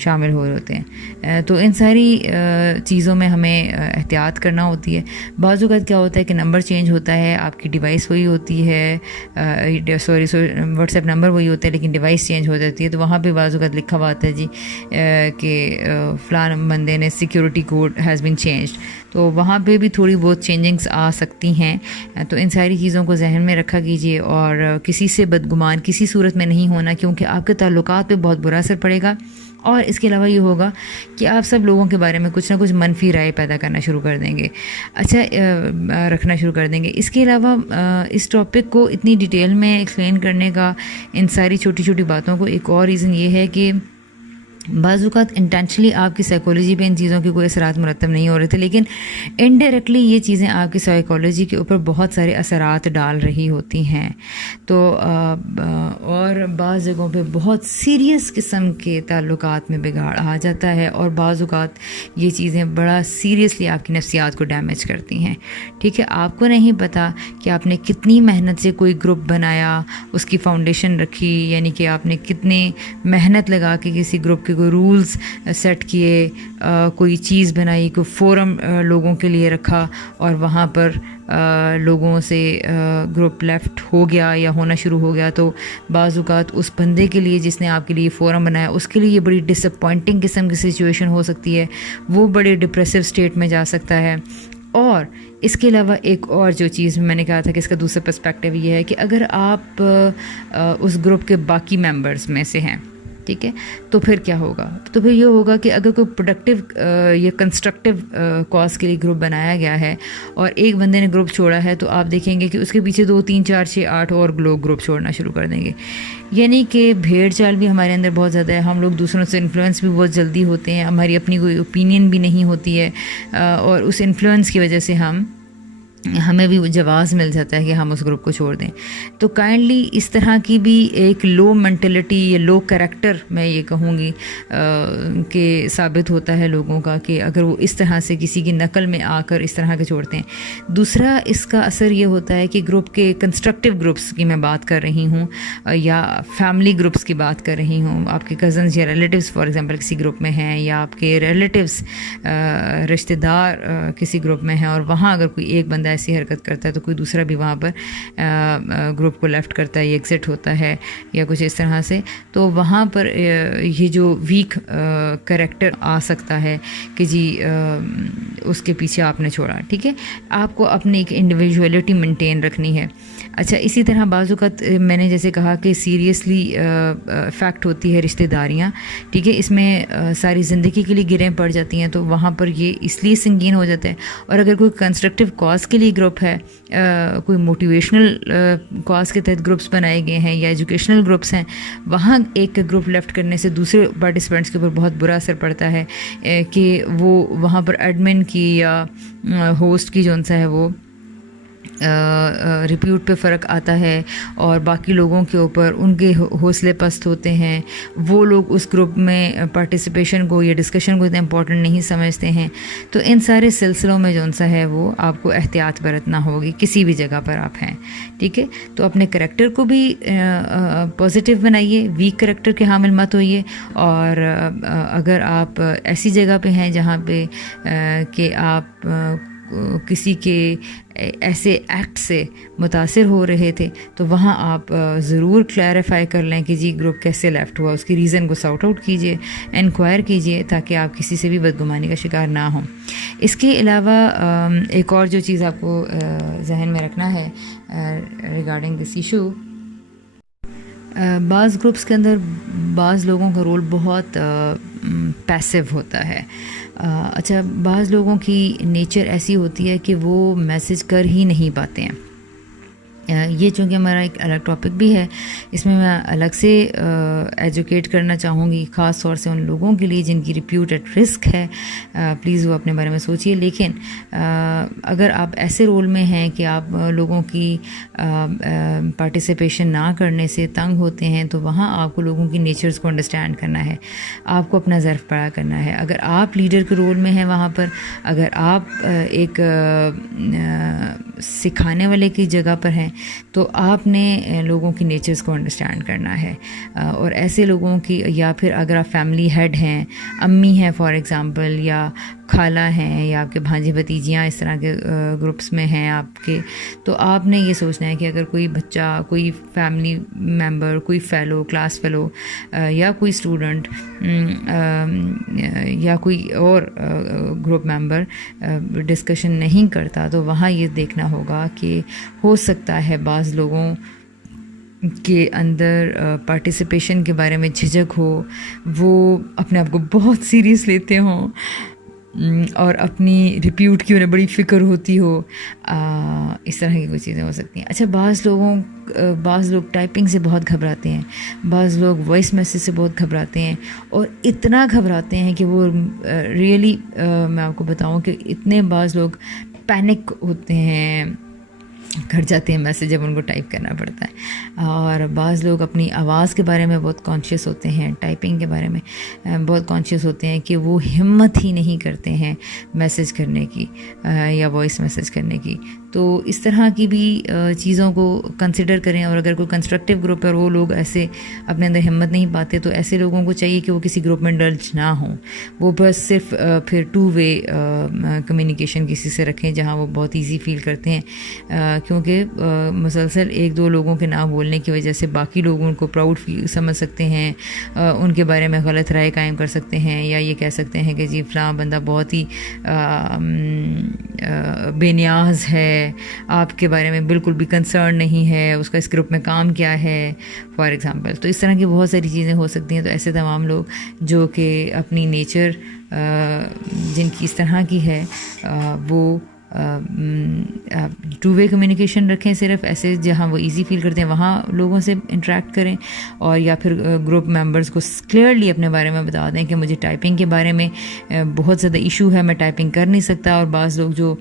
شامل ہو رہے ہوتے ہیں. تو ان ساری چیزوں میں ہمیں احتیاط کرنا ہوتی ہے. بعض اوقات کیا ہوتا ہے کہ نمبر چینج ہوتا ہے, آپ کی ڈیوائس وہی ہوتی ہے, واٹس ایپ نمبر وہی ہوتا ہے لیکن ڈیوائس چینج ہو جاتی ہے, تو وہاں پہ بعض اوقات لکھا ہوا آتا ہے جی کہ فلاں بندے نے security code has been changed, تو وہاں پہ بھی تھوڑی بہت چینجنگس آ سکتی ہیں. تو ان ساری چیزوں کو ذہن میں رکھا کیجیے اور کسی سے بدگمان کسی صورت میں نہیں ہونا, کیونکہ آپ کے تعلقات پہ بہت برا اثر پڑے گا. اور اس کے علاوہ یہ ہوگا کہ آپ سب لوگوں کے بارے میں کچھ نہ کچھ منفی رائے پیدا کرنا شروع کر دیں گے, رکھنا شروع کر دیں گے. اس کے علاوہ اس ٹاپک کو اتنی ڈیٹیل میں ایکسپلین کرنے کا, ان ساری چھوٹی چھوٹی باتوں کو, ایک اور ریزن یہ ہے کہ بعض اوقات انٹینشنلی آپ کی سائیکالوجی پہ ان چیزوں کے کوئی اثرات مرتب نہیں ہو رہے تھے, لیکن انڈائریکٹلی یہ چیزیں آپ کی سائیکالوجی کے اوپر بہت سارے اثرات ڈال رہی ہوتی ہیں. تو اور بعض جگہوں پہ بہت سیریس قسم کے تعلقات میں بگاڑ آ جاتا ہے, اور بعض اوقات یہ چیزیں بڑا سیریسلی آپ کی نفسیات کو ڈیمیج کرتی ہیں. ٹھیک ہے, آپ کو نہیں پتہ کہ آپ نے کتنی محنت سے کوئی گروپ بنایا, اس کی فاؤنڈیشن رکھی, یعنی کہ آپ نے کتنے محنت لگا کے کسی گروپ کے کوئی رولز سیٹ کیے, کوئی چیز بنائی, کوئی فورم لوگوں کے لیے رکھا, اور وہاں پر لوگوں سے گروپ لیفٹ ہو گیا یا ہونا شروع ہو گیا. تو بعض اوقات اس بندے کے لیے جس نے آپ کے لیے فورم بنایا, اس کے لیے یہ بڑی ڈس اپوائنٹنگ قسم کی سچویشن ہو سکتی ہے, وہ بڑے ڈپریسو اسٹیٹ میں جا سکتا ہے. اور اس کے علاوہ ایک اور جو چیز میں نے کہا تھا کہ اس کا دوسرا پرسپیکٹیو یہ ہے کہ اگر آپ اس گروپ کے باقی ممبرز میں سے ہیں, ٹھیک ہے, تو پھر کیا ہوگا؟ تو پھر یہ ہوگا کہ اگر کوئی پروڈکٹیو یا کنسٹرکٹیو کاز کے لیے گروپ بنایا گیا ہے اور ایک بندے نے گروپ چھوڑا ہے, تو آپ دیکھیں گے کہ اس کے پیچھے 2 3 4 6 8 اور لوگ گروپ چھوڑنا شروع کر دیں گے. یعنی کہ بھیڑ چال بھی ہمارے اندر بہت زیادہ ہے, ہم لوگ دوسروں سے انفلوئنس بھی بہت جلدی ہوتے ہیں, ہماری اپنی کوئی اوپینین بھی نہیں ہوتی ہے, اور اس انفلوئنس کی وجہ سے ہمیں بھی جواز مل جاتا ہے کہ ہم اس گروپ کو چھوڑ دیں. تو کائنڈلی اس طرح کی بھی ایک لو مینٹلٹی یا لو کریکٹر میں یہ کہوں گی کہ ثابت ہوتا ہے لوگوں کا, کہ اگر وہ اس طرح سے کسی کی نقل میں آ کر اس طرح کے چھوڑتے ہیں. دوسرا اس کا اثر یہ ہوتا ہے کہ گروپ کے کنسٹرکٹیو گروپس کی میں بات کر رہی ہوں, یا فیملی گروپس کی بات کر رہی ہوں. آپ کے کزنز یا ریلیٹیوز فار ایگزامپل کسی گروپ میں ہیں, یا آپ کے ریلیٹیوز رشتہ دار کسی گروپ میں ہیں, اور وہاں اگر کوئی ایک بندہ ایسی حرکت کرتا ہے تو کوئی دوسرا بھی وہاں پر گروپ کو لیفٹ کرتا ہے یا ایگزٹ ہوتا ہے یا کچھ اس طرح سے. تو وہاں پر یہ جو ویک کریکٹر آ سکتا ہے کہ جی اس کے پیچھے آپ نے چھوڑا. ٹھیک ہے, آپ کو اپنی ایک انڈیویجویلٹی مینٹین رکھنی ہے. اچھا, اسی طرح بعض اوقات میں نے جیسے کہا کہ سیریسلی افیکٹ ہوتی ہے رشتہ داریاں. ٹھیک ہے, اس میں ساری زندگی کے لیے گریں پڑ جاتی ہیں, تو وہاں پر یہ اس لیے سنگین ہو جاتا ہے. اور اگر کوئی کنسٹرکٹیو کاز کے لیے گروپ ہے, کوئی موٹیویشنل کاز کے تحت گروپس بنائے گئے ہیں یا ایجوکیشنل گروپس ہیں, وہاں ایک گروپ لیفٹ کرنے سے دوسرے پارٹیسپینٹس کے اوپر بہت برا اثر پڑتا ہے کہ وہ وہاں پر ایڈمن کی یا ہوسٹ کی جو ان سا ہے وہ ریپیوٹ پہ فرق آتا ہے, اور باقی لوگوں کے اوپر ان کے حوصلے پست ہوتے ہیں. وہ لوگ اس گروپ میں پارٹیسپیشن کو یا ڈسکشن کو اتنا امپورٹنٹ نہیں سمجھتے ہیں. تو ان سارے سلسلوں میں جو سا ہے وہ آپ کو احتیاط برتنا ہوگی کسی بھی جگہ پر آپ ہیں. ٹھیک ہے, تو اپنے کریکٹر کو بھی پازیٹیو بنائیے, ویک کریکٹر کے حامل مت ہوئیے. اور اگر آپ ایسی جگہ پہ ہیں جہاں پہ کہ آپ کسی کے ایسے ایکٹ سے متاثر ہو رہے تھے, تو وہاں آپ ضرور کلیریفائی کر لیں کہ جی گروپ کیسے لیفٹ ہوا, اس کی ریزن کو سارٹ آؤٹ کیجیے, انکوائر کیجیے, تاکہ آپ کسی سے بھی بدگمانی کا شکار نہ ہوں. اس کے علاوہ ایک اور جو چیز آپ کو ذہن میں رکھنا ہے ریگارڈنگ دس ایشو, بعض گروپس کے اندر بعض لوگوں کا رول بہت پیسیو ہوتا ہے. اچھا, بعض لوگوں کی نیچر ایسی ہوتی ہے کہ وہ میسج کر ہی نہیں پاتے ہیں. یہ چونکہ ہمارا ایک الگ ٹاپک بھی ہے, اس میں الگ سے ایجوکیٹ کرنا چاہوں گی, خاص طور سے ان لوگوں کے لیے جن کی ریپیوٹ ایٹ رسک ہے. پلیز وہ اپنے بارے میں سوچیے. لیکن اگر آپ ایسے رول میں ہیں کہ آپ لوگوں کی پارٹیسپیشن نہ کرنے سے تنگ ہوتے ہیں, تو وہاں آپ کو لوگوں کی نیچرز کو انڈرسٹینڈ کرنا ہے, آپ کو اپنا ظرف بڑا کرنا ہے. اگر آپ لیڈر کے رول میں ہیں وہاں پر, اگر آپ ایک سکھانے والے کی جگہ پر ہیں, تو آپ نے لوگوں کی نیچرز کو انڈرسٹینڈ کرنا ہے، اور ایسے لوگوں کی، یا پھر اگر آپ فیملی ہیڈ ہیں، امی ہیں فار ایگزامپل، یا خالہ ہیں، یا آپ کے بھانجے بھتیجیاں اس طرح کے گروپس میں ہیں آپ کے، تو آپ نے یہ سوچنا ہے کہ اگر کوئی بچہ، کوئی فیملی ممبر، کوئی فیلو، کلاس فیلو، یا کوئی اسٹوڈنٹ، یا کوئی اور گروپ ممبر ڈسکشن نہیں کرتا، تو وہاں یہ دیکھنا ہوگا کہ ہو سکتا ہے بعض لوگوں کے اندر پارٹیسپیشن کے بارے میں جھجک ہو، وہ اپنے آپ کو بہت سیریس لیتے ہوں، اور اپنی ریپیوٹ کی انہیں بڑی فکر ہوتی ہو، اس طرح کی کوئی چیزیں ہو سکتی ہیں۔ اچھا، بعض لوگ ٹائپنگ سے بہت گھبراتے ہیں، بعض لوگ وائس میسیج سے بہت گھبراتے ہیں، اور اتنا گھبراتے ہیں کہ وہ ریئلی میں آپ کو بتاؤں کہ اتنے بعض لوگ پینک ہوتے ہیں، گھٹ جاتے ہیں میسیج جب ان کو ٹائپ کرنا پڑتا ہے۔ اور بعض لوگ اپنی آواز کے بارے میں بہت کانشیس ہوتے ہیں، ٹائپنگ کے بارے میں بہت کانشیس ہوتے ہیں کہ وہ ہمت ہی نہیں کرتے ہیں میسیج کرنے کی یا وائس میسیج کرنے کی۔ تو اس طرح کی بھی چیزوں کو کنسیڈر کریں، اور اگر کوئی کنسٹرکٹیو گروپ ہے اور وہ لوگ ایسے اپنے اندر ہمت نہیں پاتے، تو ایسے لوگوں کو چاہیے کہ وہ کسی گروپ میں انڈلج نہ ہوں، وہ بس صرف پھر 2 وے کمیونیکیشن کسی سے رکھیں جہاں وہ بہت ایزی فیل کرتے ہیں، کیونکہ مسلسل 1-2 لوگوں کے نہ بولنے کی وجہ سے باقی لوگ ان کو پراؤڈ سمجھ سکتے ہیں، ان کے بارے میں غلط رائے قائم کر سکتے ہیں، یا یہ کہہ سکتے ہیں کہ جی فلاں بندہ بہت ہی بے نیاز ہے، آپ کے بارے میں بالکل بھی کنسرن نہیں ہے، اس کا اس گروپ میں کام کیا ہے فار ایگزامپل۔ تو اس طرح کی بہت ساری چیزیں ہو سکتی ہیں۔ تو ایسے تمام لوگ جو کہ اپنی نیچر جن کی اس طرح کی ہے، وہ 2 وے کمیونیکیشن رکھیں، صرف ایسے جہاں وہ ایزی فیل کرتے ہیں وہاں لوگوں سے انٹریکٹ کریں، اور یا پھر گروپ ممبرس کو کلیئرلی اپنے بارے میں بتا دیں کہ مجھے ٹائپنگ کے بارے میں بہت زیادہ ایشو ہے، میں ٹائپنگ کر نہیں سکتا، اور بعض لوگ جو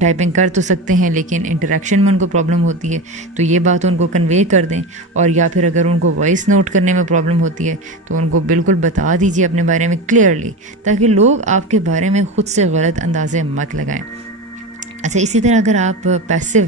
ٹائپنگ کر تو سکتے ہیں لیکن انٹریکشن میں ان کو پرابلم ہوتی ہے، تو یہ بات ان کو کنوے کر دیں۔ اور یا پھر اگر ان کو وائس نوٹ کرنے میں پرابلم ہوتی ہے تو ان کو بالکل بتا دیجیے اپنے بارے میں کلیئرلی، تاکہ لوگ آپ کے بارے میں خود سے غلط اندازے مت لگائیں۔ اچھا، اسی طرح اگر آپ پیسو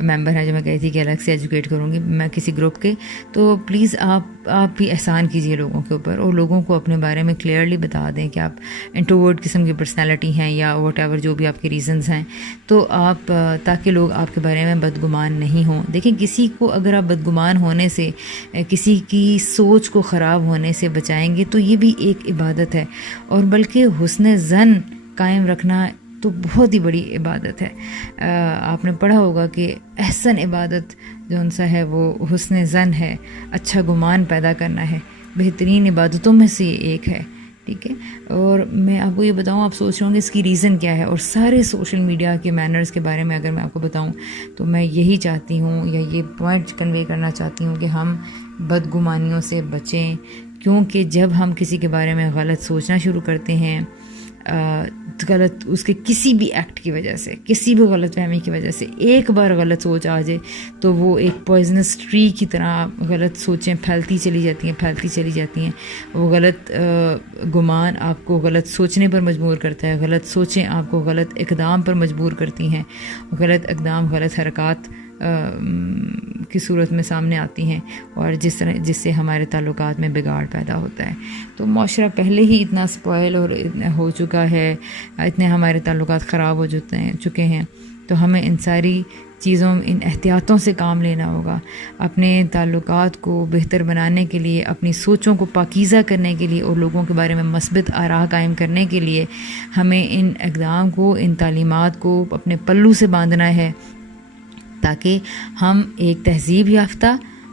ممبر ہیں، جو میں کہی تھی کہ الگ سے ایجوکیٹ کروں گی میں کسی گروپ کے، تو پلیز آپ بھی احسان کیجیے لوگوں کے اوپر، اور لوگوں کو اپنے بارے میں کلیئرلی بتا دیں کہ آپ انٹروورٹ قسم کی پرسنالٹی ہیں، یا واٹ ایور جو بھی آپ کے ریزنز ہیں، تو آپ تاکہ لوگ آپ کے بارے میں بدگمان نہیں ہوں۔ دیکھیں، کسی کو اگر آپ بدگمان ہونے سے، کسی کی سوچ کو خراب ہونے سے بچائیں گے تو یہ بھی ایک عبادت ہے، اور بلکہ حسن ظن قائم رکھنا تو بہت ہی بڑی عبادت ہے۔ آپ نے پڑھا ہوگا کہ احسن عبادت جو ان سا ہے وہ حسن ظن ہے، اچھا گمان پیدا کرنا ہے، بہترین عبادتوں میں سے یہ ایک ہے، ٹھیک ہے۔ اور میں آپ کو یہ بتاؤں، آپ سوچ رہے ہوں گے اس کی ریزن کیا ہے، اور سارے سوشل میڈیا کے مینرز کے بارے میں اگر میں آپ کو بتاؤں تو میں یہی چاہتی ہوں، یا یہ پوائنٹ کنوے کرنا چاہتی ہوں کہ ہم بدگمانیوں سے بچیں، کیونکہ جب ہم کسی کے بارے میں غلط سوچنا شروع کرتے ہیں، غلط اس کے کسی بھی ایکٹ کی وجہ سے، کسی بھی غلط فہمی کی وجہ سے ایک بار غلط سوچ آ جائے تو وہ ایک پوائزنس ٹری کی طرح غلط سوچیں پھیلتی چلی جاتی ہیں۔ وہ غلط گمان آپ کو غلط سوچنے پر مجبور کرتا ہے، غلط سوچیں آپ کو غلط اقدام پر مجبور کرتی ہیں، غلط اقدام، غلط حرکات کی صورت میں سامنے آتی ہیں، اور جس سے ہمارے تعلقات میں بگاڑ پیدا ہوتا ہے۔ تو معاشرہ پہلے ہی اتنا سپوائل اور ہو چکا ہے، اتنے ہمارے تعلقات خراب ہو چکے ہیں، تو ہمیں ان ساری چیزوں، ان احتیاطوں سے کام لینا ہوگا۔ اپنے تعلقات کو بہتر بنانے کے لیے، اپنی سوچوں کو پاکیزہ کرنے کے لیے، اور لوگوں کے بارے میں مثبت آراء قائم کرنے کے لیے ہمیں ان اقدام کو، ان تعلیمات کو اپنے پلو سے باندھنا ہے، تاکہ ہم ایک تہذیب یافتہ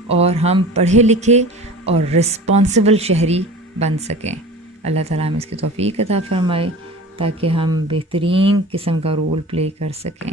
اور ہم پڑھے لکھے اور رسپانسبل شہری بن سکیں۔ اللہ تعالیٰ ہمیں اس کی توفیق عطا فرمائے تاکہ ہم بہترین قسم کا رول پلے کر سکیں۔